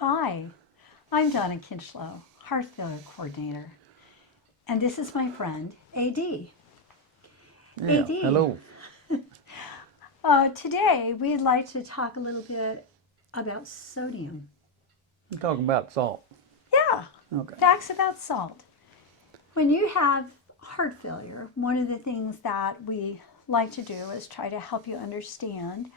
Hi, I'm Donna, heart failure coordinator, and this is my friend AD. Yeah, AD, hello. today we'd like to talk a little bit about sodium. I'm talking about salt. Yeah, Okay. facts about salt. When you have heart failure, one of the things that we like to do is try to help you understand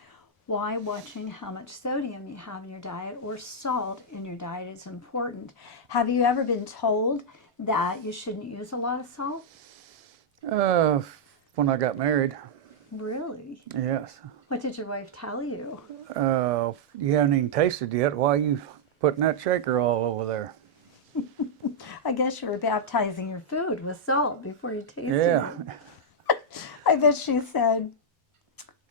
why watching how much sodium you have in your diet or salt in your diet is important. Have you ever been told that you shouldn't use a lot of salt? Uh, when I got married, Really? yes. What did your wife tell you? You haven't even tasted yet. Why are you putting that shaker all over there? I guess you were baptizing your food with salt before you tasted Yeah, it. I bet she said,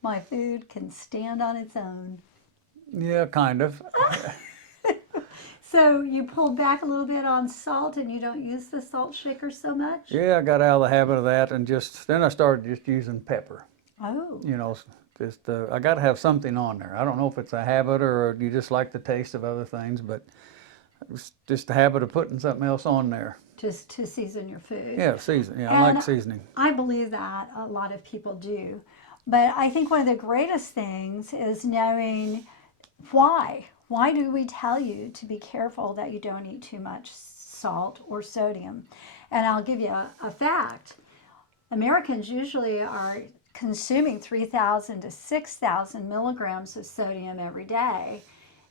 my food can stand on its own. yeah, kind of. So you pulled back a little bit on salt and you don't use the salt shaker so much? Yeah, I got out of the habit of that, and just then I started just using pepper. Oh, You know, just I got to have something on there. I don't know if it's a habit or you just like the taste of other things, but it's just a habit of putting something else on there. just to season your food. Yeah, season. Yeah, I like And seasoning. I believe that a lot of people do. But I think one of the greatest things is knowing why. Why do we tell you to be careful that you don't eat too much salt or sodium? And I'll give you a fact. Americans usually are consuming 3,000 to 6,000 milligrams of sodium every day.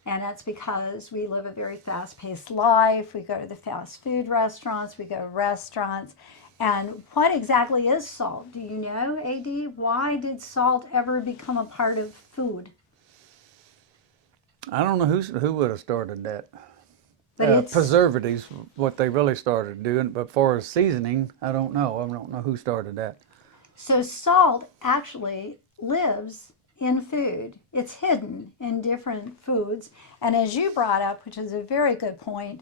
And that's because we live a very fast paced life. We go to the fast food restaurants, we go to restaurants. And what exactly is salt? Do you know, AD? Why did salt ever become a part of food? I don't know who would have started that. But it's Preservatives, what they really started doing. But for as seasoning, I don't know. I don't know who started that. so salt actually lives in food. It's hidden in different foods. And as you brought up, which is a very good point,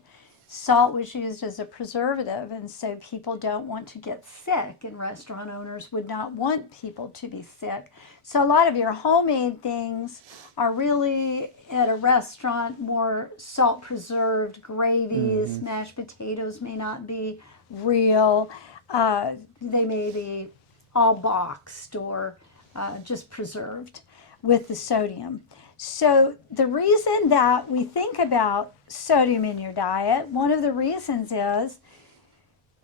salt was used as a preservative, and so people don't want to get sick, and restaurant owners would not want people to be sick. So a lot of your homemade things are really at a restaurant more salt preserved gravies, Hmm. mashed potatoes may not be real. They may be all boxed or just preserved with the sodium. So, the reason that we think about sodium in your diet, one of the reasons is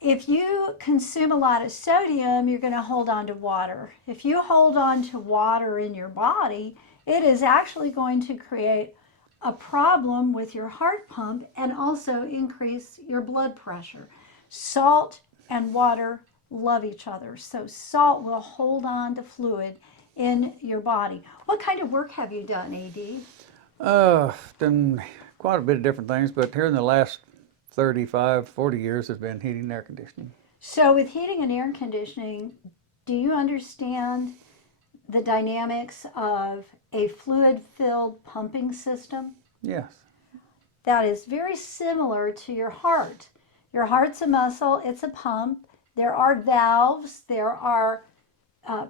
if you consume a lot of sodium, you're going to hold on to water. If you hold on to water in your body, it is actually going to create a problem with your heart pump and also increase your blood pressure. Salt and water love each other, so salt will hold on to fluid in your body. What kind of work have you done, AD? Done quite a bit of different things, but here in the last 35, 40 years has been heating and air conditioning. So, with heating and air conditioning, do you understand the dynamics of a fluid filled pumping system? Yes. That is very similar to your heart. Your heart's a muscle, it's a pump. There are valves, there are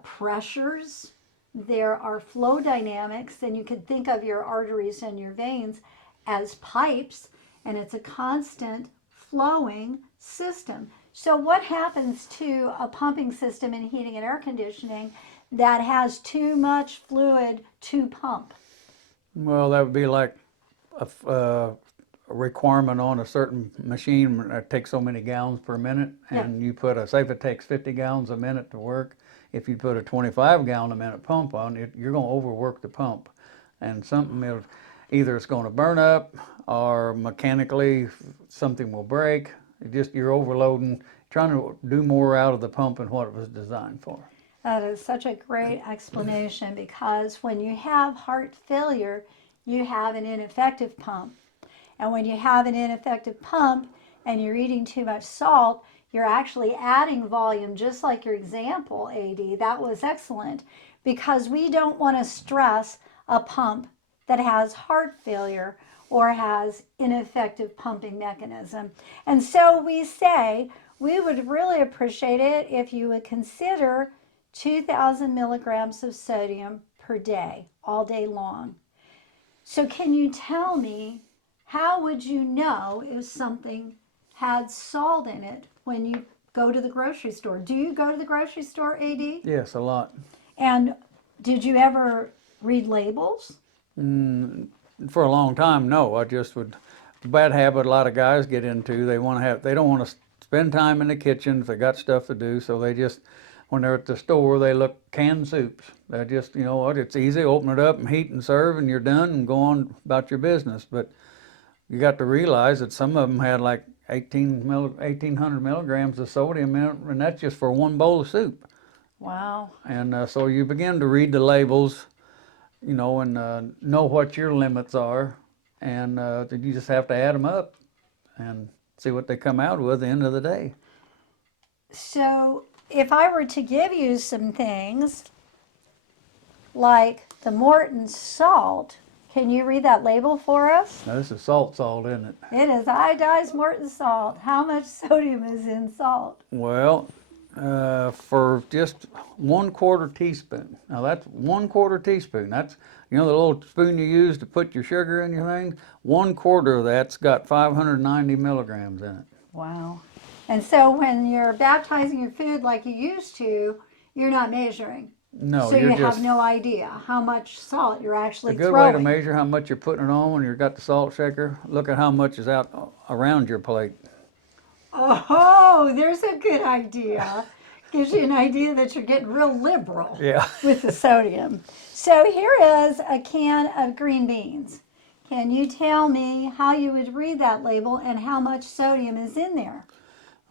pressures, there are flow dynamics, and you could think of your arteries and your veins as pipes, and it's a constant flowing system. So, what happens to a pumping system in heating and air conditioning that has too much fluid to pump? Well, that would be like a requirement on a certain machine that takes so many gallons per minute, Yeah. and you put a, say if it takes 50 gallons a minute to work, if you put a 25 gallon a minute pump on it, you're going to overwork the pump, and either it's going to burn up or mechanically something will break. You're overloading, trying to do more out of the pump than what it was designed for. That is such a great explanation because when you have heart failure, you have an ineffective pump. And when you have an ineffective pump and you're eating too much salt, you're actually adding volume, just like your example, AD. That was excellent because we don't want to stress a pump that has heart failure or has ineffective pumping mechanism. And so we say we would really appreciate it if you would consider 2,000 milligrams of sodium per day, all day long. So, can you tell me how would you know if something had salt in it when you go to the grocery store? Do you go to the grocery store, AD? Yes, a lot. And did you ever read labels? For a long time, no. I just would. Bad habit a lot of guys get into. They don't want to spend time in the kitchen if they got stuff to do. So they just, when they're at the store, they look canned soups. They just, you know what, it's easy. Open it up and heat and serve, and you're done and go on about your business. But you got to realize that some of them had like 1,800 milligrams of sodium in it, and that's just for one bowl of soup. Wow. And so you begin to read the labels, you know, and know what your limits are, and you just have to add them up and see what they come out with at the end of the day. So, if I were to give you some things like the Morton salt, can you read that label for us? Now this is salt, isn't it? It is iodized Morton salt. How much sodium is in salt? Well, for just 1/4 teaspoon. Now that's 1/4 teaspoon. That's, you know, the little spoon you use to put your sugar in your thing. 1/4 of that's got 590 milligrams in it. Wow. And so when you're baptizing your food like you used to, you're not measuring. No, So you're you just have no idea how much salt you're actually a good throwing. way to measure how much you're putting it on when you've got the salt shaker. Look at how much is out around your plate. Oh, there's a good idea. Gives you an idea that you're getting real liberal Yeah. with the sodium. So here is a can of green beans. Can you tell me how you would read that label and how much sodium is in there?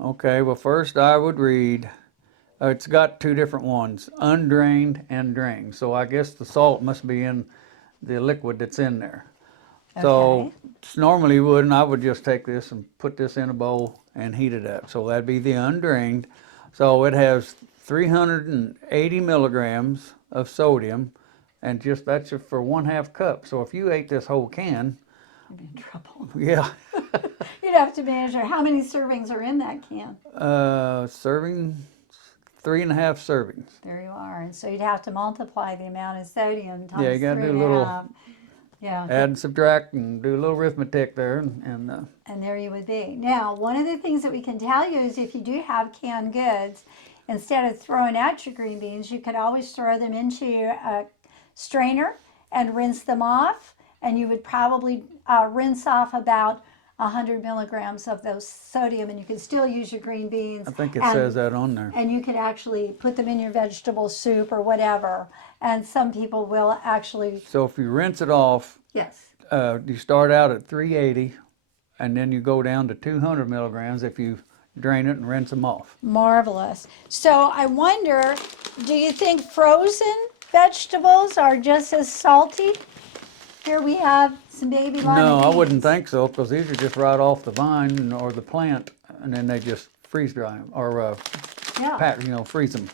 Okay, well, first I would read, it's got two different ones, undrained and drained. So I guess the salt must be in the liquid that's in there. So Okay. normally you wouldn't, I would just take this and put this in a bowl and heat it up. So that'd be the undrained. So it has 380 milligrams of sodium, and that's just for 1/2 cup. So if you ate this whole can, You'd be in trouble. yeah, You'd have to measure how many servings are in that can. serving 3.5 servings. There you are. And so you'd have to multiply the amount of sodium times Yeah, you gotta three do a and little half. Yeah. add and subtract and do a little arithmetic there, and And there you would be. Now, one of the things that we can tell you is if you do have canned goods, instead of throwing out your green beans, you could always throw them into a strainer and rinse them off. And you would probably rinse off about 100 milligrams of those sodium, and you could still use your green beans. I think it says that on there. And you could actually put them in your vegetable soup or whatever. And some people will actually, So if you rinse it off, yes. you start out at 380, and then you go down to 200 milligrams if you drain it and rinse them off. Marvelous. So I wonder, do you think frozen vegetables are just as salty? Here we have some baby lima No, I beans. wouldn't think so, because these are just right off the vine or the plant, and then they just freeze dry them, or Yeah. freeze them.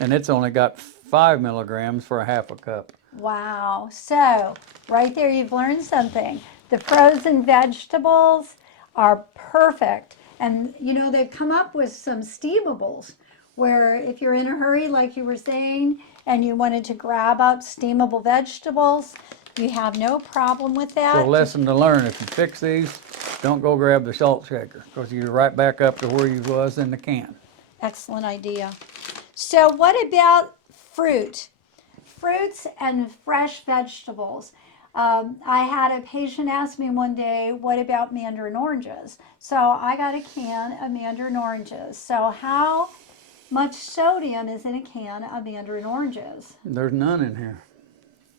And it's only got 5 milligrams for 1/2 cup. Wow. So right there you've learned something. The frozen vegetables are perfect. And you know, they've come up with some steamables where if you're in a hurry, like you were saying, and you wanted to grab up steamable vegetables, you have no problem with that. So lesson to learn, if you fix these, don't go grab the salt shaker, because you're right back up to where you was in the can. Excellent idea. So what about fruit? Fruits and fresh vegetables. I had a patient ask me one day, what about mandarin oranges? So I got a can of mandarin oranges. So how much sodium is in a can of mandarin oranges? There's none in here.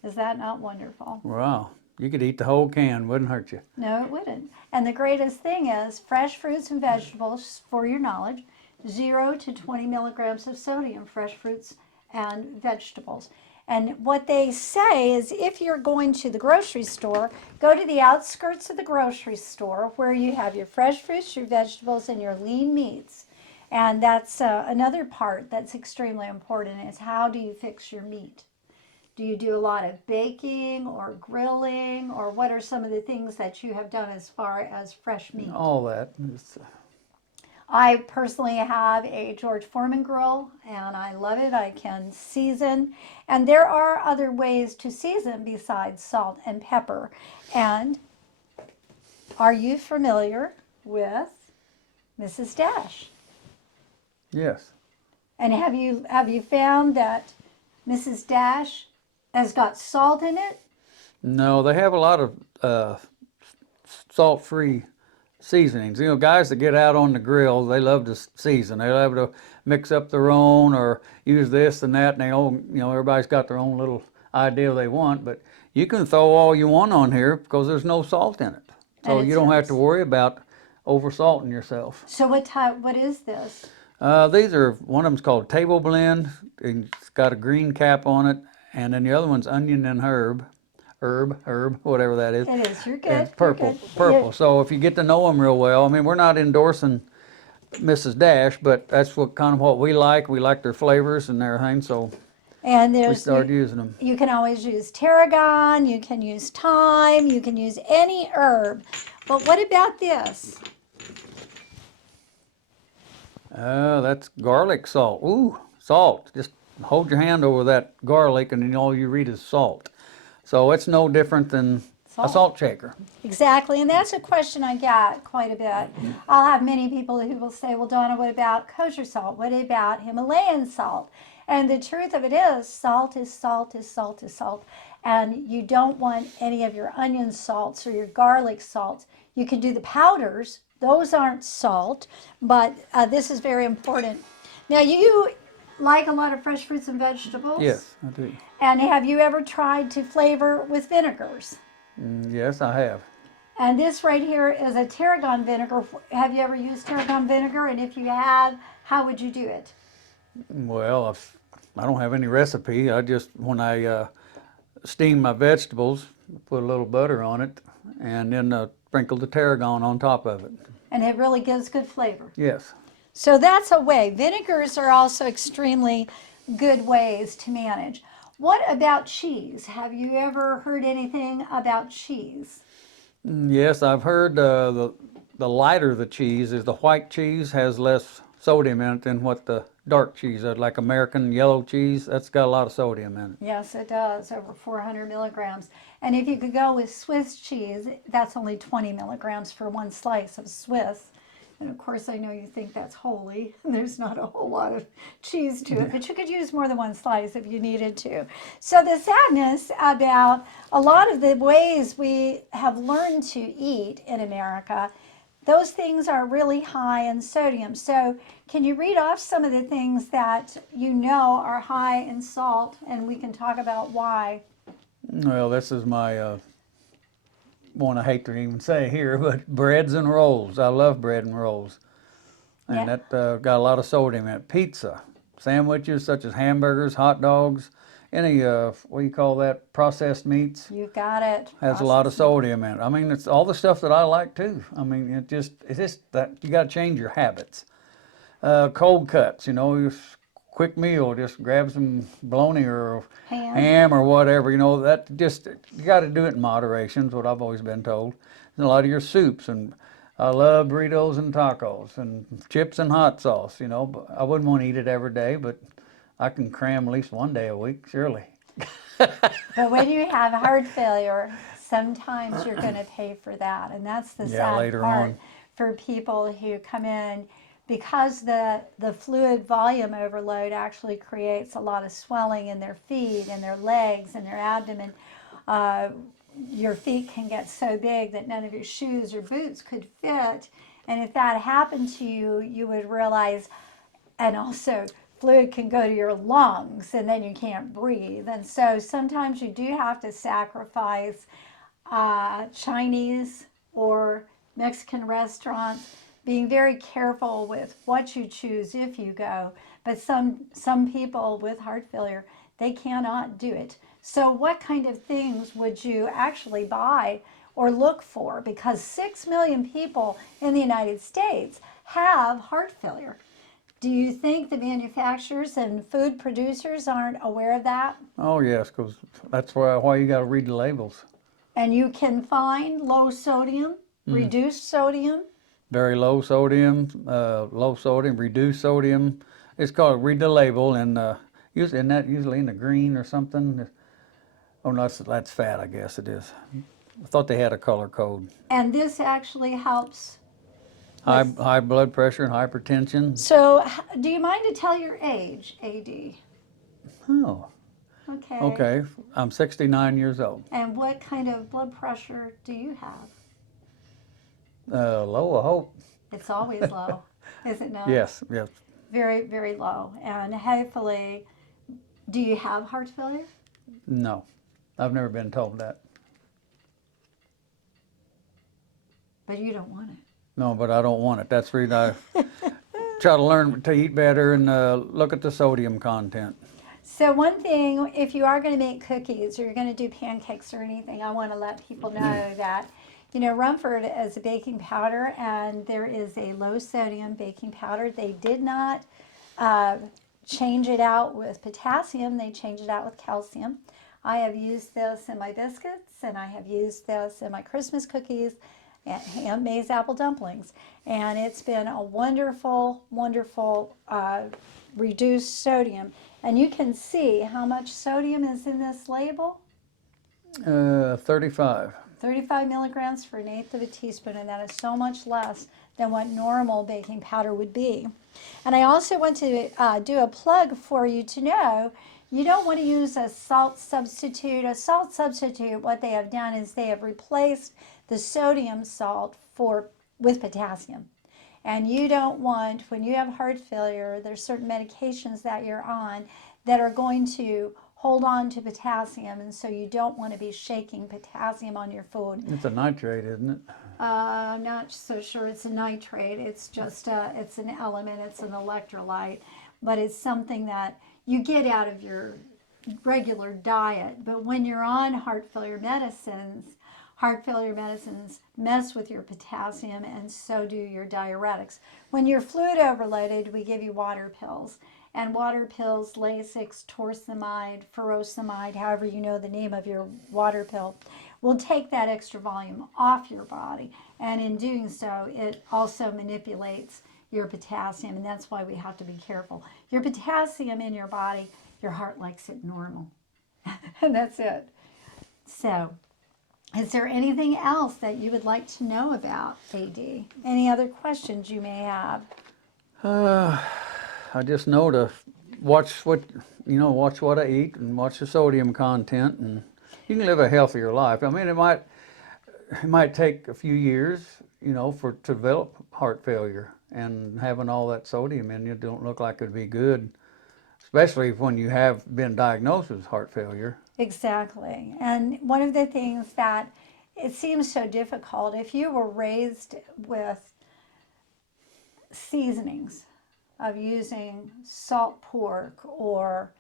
Is that not wonderful? Wow. You could eat the whole can, wouldn't hurt you. No, it wouldn't. And the greatest thing is fresh fruits and vegetables, for your knowledge, 0 to 20 milligrams of sodium, fresh fruits and vegetables. And what they say is if you're going to the grocery store, go to the outskirts of the grocery store where you have your fresh fruits, your vegetables, and your lean meats. And that's another part that's extremely important is how do you fix your meat? Do you do a lot of baking or grilling, or what are some of the things that you have done as far as fresh meat? All that. I personally have a George Foreman grill, and I love it. I can season, and there are other ways to season besides salt and pepper. And are you familiar with Mrs. Dash? Yes. And have you found that Mrs. Dash has got salt in it? No, they have a lot of salt-free seasonings. You know, guys that get out on the grill, they love to season. They love to mix up their own or use this and that, and they all, you know, everybody's got their own little idea they want, but you can throw all you want on here because there's no salt in it. So And you don't have to worry about over salting yourself. So what is this? These are, one of them's called Table Blend, and it's got a green cap on it, and then the other one's onion and herb, whatever that is. It is. You're good. And purple, You're good. purple. So if you get to know them real well, I mean, we're not endorsing Mrs. Dash, but that's what kind of what we like. We like their flavors and everything, so And we there's started using them. you can always use tarragon, you can use thyme, you can use any herb. But what about this? That's garlic salt. Ooh, salt. Just hold your hand over that garlic, and then all you read is salt. So it's no different than a salt shaker. Exactly, and that's a question I get quite a bit. I'll have many people who will say, well, Donna, what about kosher salt? What about Himalayan salt? And the truth of it is, salt is salt is salt is salt. And you don't want any of your onion salts or your garlic salts. You can do the powders. Those aren't salt, but this is very important. Now, you like a lot of fresh fruits and vegetables? Yes, I do. And have you ever tried to flavor with vinegars? Yes, I have. And this right here is a tarragon vinegar. Have you ever used tarragon vinegar? And if you have, how would you do it? Well, I don't have any recipe. I just, when I steam my vegetables, put a little butter on it, and then sprinkle the tarragon on top of it. And it really gives good flavor. Yes. So that's a way. Vinegars are also extremely good ways to manage. What about cheese? Have you ever heard anything about cheese? Yes, I've heard the lighter the cheese is, the white cheese has less sodium in it than what the dark cheese is, like American yellow cheese. That's got a lot of sodium in it. Yes, it does, over 400 milligrams. And if you could go with Swiss cheese, that's only 20 milligrams for one slice of Swiss. And of course, I know you think that's holy. There's not a whole lot of cheese to it, but you could use more than one slice if you needed to. So the sadness about a lot of the ways we have learned to eat in America, those things are really high in sodium. So can you read off some of the things that you know are high in salt, and we can talk about why? Well, this is my one I hate to even say here, but breads and rolls. I love bread and rolls. And Yeah. that got a lot of sodium in it. Pizza, sandwiches such as hamburgers, hot dogs, any, what do you call that, processed meats, You got it. has a lot of sodium in it. I mean, it's all the stuff that I like too. I mean, it's just that you got to change your habits. Cold cuts, you know, quick meal, just grab some bologna or ham or whatever, you know, that just, you got to do it in moderation is what I've always been told. And a lot of your soups, and I love burritos and tacos and chips and hot sauce, you know, but I wouldn't want to eat it every day, but I can cram at least one day a week, surely. But when you have heart failure, sometimes you're going to pay for that. And that's the sad later part on. for people who come in, because the fluid volume overload actually creates a lot of swelling in their feet and their legs and their abdomen. Your feet can get so big that none of your shoes or boots could fit. And if that happened to you, you would realize, and also fluid can go to your lungs and then you can't breathe. And so sometimes you do have to sacrifice Chinese or Mexican restaurants, being very careful with what you choose if you go. But some people with heart failure, they cannot do it. So what kind of things would you actually buy or look for? Because 6 million people in the United States have heart failure. Do you think the manufacturers and food producers aren't aware of that? Oh yes, because that's why you got to read the labels. And you can find low sodium, reduced sodium. Very low sodium, reduced sodium. It's called, read the label, and usually, isn't that usually in the green or something? Oh no, that's fat, I guess it is. I thought they had a color code. And this actually helps. High blood pressure and hypertension. So, do you mind to tell your age, AD? Oh, Okay. okay. I'm 69 years old. And what kind of blood pressure do you have? Low, I hope. It's always low, is it not? Yes, yes. Very, very low. And hopefully, do you have heart failure? No, I've never been told that. But you don't want it. No, but I don't want it. That's the reason I try to learn to eat better and look at the sodium content. So one thing, if you are going to make cookies or you're going to do pancakes or anything, I want to let people know that, you know, Rumford is a baking powder, and there is a low sodium baking powder. They did not change it out with potassium. They changed it out with calcium. I have used this in my biscuits, and I have used this in my Christmas cookies and hand-made apple dumplings. And it's been a wonderful, wonderful reduced sodium. And you can see how much sodium is in this label. 35. 35 milligrams for 1/8 of a teaspoon, and that is so much less than what normal baking powder would be. And I also want to do a plug for you to know you don't want to use a salt substitute. A salt substitute, what they have done is they have replaced the sodium salt with potassium. And you don't want, when you have heart failure, there's certain medications that you're on that are going to hold on to potassium, and so you don't want to be shaking potassium on your food. It's a nitrate, isn't it? I'm not so sure it's a nitrate. It's just it's an element, it's an electrolyte, but it's something that you get out of your regular diet. But when you're on heart failure medicines mess with your potassium, and so do your diuretics. When you're fluid overloaded, we give you water pills. And water pills, Lasix, torsemide, furosemide, however you know the name of your water pill, will take that extra volume off your body. And in doing so, it also manipulates your potassium, and that's why we have to be careful. Your potassium in your body, your heart likes it normal. And that's it. So, is there anything else that you would like to know about AD? Any other questions you may have? I just know to watch what I eat and watch the sodium content, and you can live a healthier life. I mean, it might take a few years, to develop heart failure, and having all that sodium in you don't look like it'd be good, especially when you have been diagnosed with heart failure. Exactly. And one of the things that it seems so difficult, if you were raised with seasonings of using salt pork or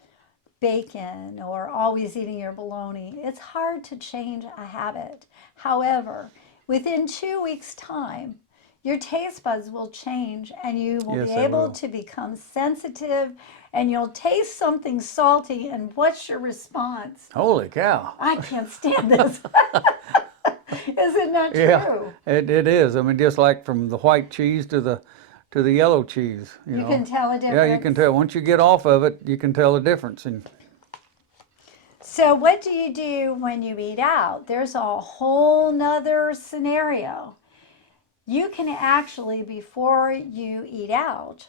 bacon or always eating your bologna, it's hard to change a habit. However, within 2 weeks' time, your taste buds will change, and you will Yes, be they able will. to become sensitive, and you'll taste something salty, and what's your response? Holy cow. I can't stand this. Is it not true? Yeah, it is. I mean, just like from the white cheese to the yellow cheese, You can tell a difference. Yeah, you can tell. Once you get off of it, you can tell the difference. And So what do you do when you eat out? There's a whole nother scenario. You can actually, before you eat out,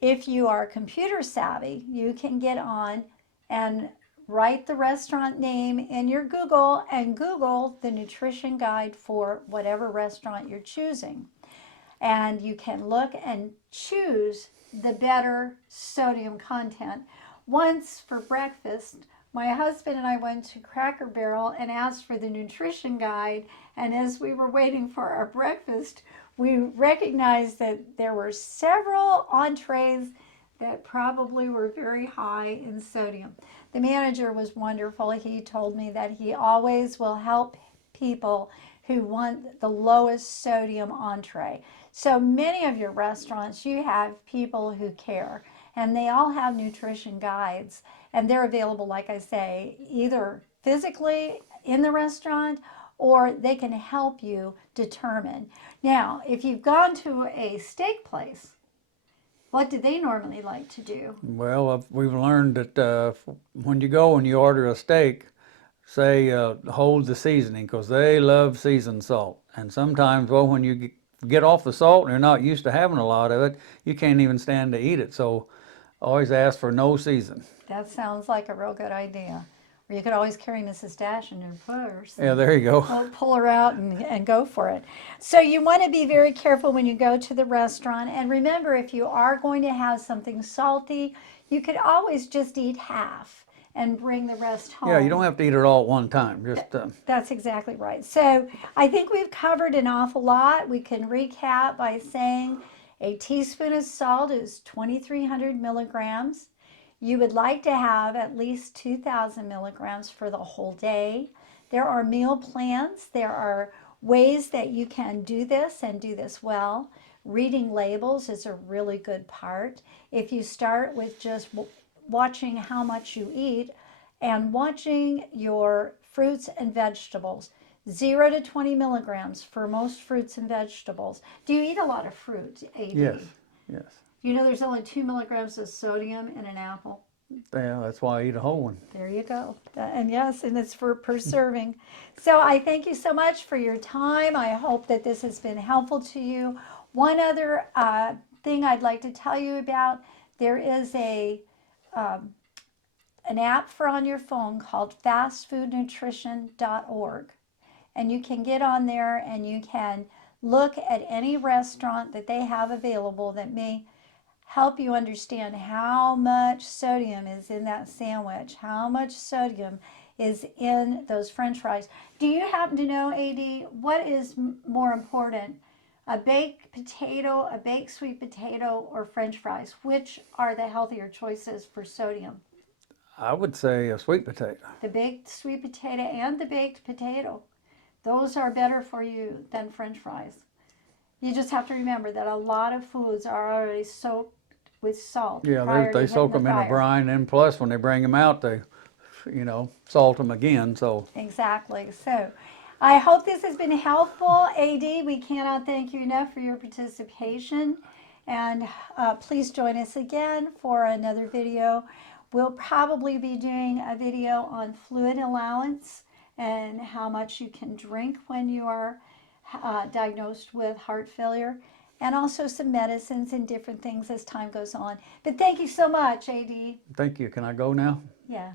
if you are computer savvy, you can get on and write the restaurant name in your Google and Google the nutrition guide for whatever restaurant you're choosing. And you can look and choose the better sodium content. Once for breakfast, my husband and I went to Cracker Barrel and asked for the nutrition guide, and as we were waiting for our breakfast, we recognized that there were several entrees that probably were very high in sodium. The manager was wonderful. He told me that he always will help people who want the lowest sodium entree. So many of your restaurants, you have people who care, and they all have nutrition guides, and they're available, like I say, either physically in the restaurant, or they can help you determine. Now, if you've gone to a steak place, what do they normally like to do? well, we've learned that when you go and you order a steak, say hold the seasoning, because they love seasoned salt. And sometimes, well, when you get off the salt and you're not used to having a lot of it, you can't even stand to eat it. So always ask for no season. That sounds like a real good idea. Or you could always carry Mrs. Dash in your purse. Yeah, there you go. Pull her out and go for it. So you want to be very careful when you go to the restaurant. And remember, if you are going to have something salty, you could always just eat half and bring the rest home. Yeah, you don't have to eat it all at one time. Just That's exactly right. So I think we've covered an awful lot. We can recap by saying a teaspoon of salt is 2,300 milligrams. You would like to have at least 2,000 milligrams for the whole day. There are meal plans. There are ways that you can do this and do this well. Reading labels is a really good part. If you start with just watching how much you eat and watching your fruits and vegetables, 0 to 20 milligrams for most fruits and vegetables. Do you eat a lot of fruit, AD? yes, yes. You know there's only 2 milligrams of sodium in an apple. Yeah, that's why I eat a whole one. There you go. And yes, and it's for per serving. So I thank you so much for your time. I hope that this has been helpful to you. One other thing I'd like to tell you about, there is an app for on your phone called fastfoodnutrition.org. And you can get on there and you can look at any restaurant that they have available that may help you understand how much sodium is in that sandwich, how much sodium is in those French fries. Do you happen to know, AD, what is more important, a baked potato, a baked sweet potato, or French fries? Which are the healthier choices for sodium? I would say a sweet potato. The baked sweet potato and the baked potato. Those are better for you than French fries. You just have to remember that a lot of foods are already soaked with salt. Yeah, they soak them in a brine, and plus when they bring them out, they, salt them again. So exactly. So I hope this has been helpful. AD, we cannot thank you enough for your participation. And please join us again for another video. We'll probably be doing a video on fluid allowance and how much you can drink when you are diagnosed with heart failure, and also some medicines and different things as time goes on. But thank you so much, AD. thank you. Can I go now? Yes.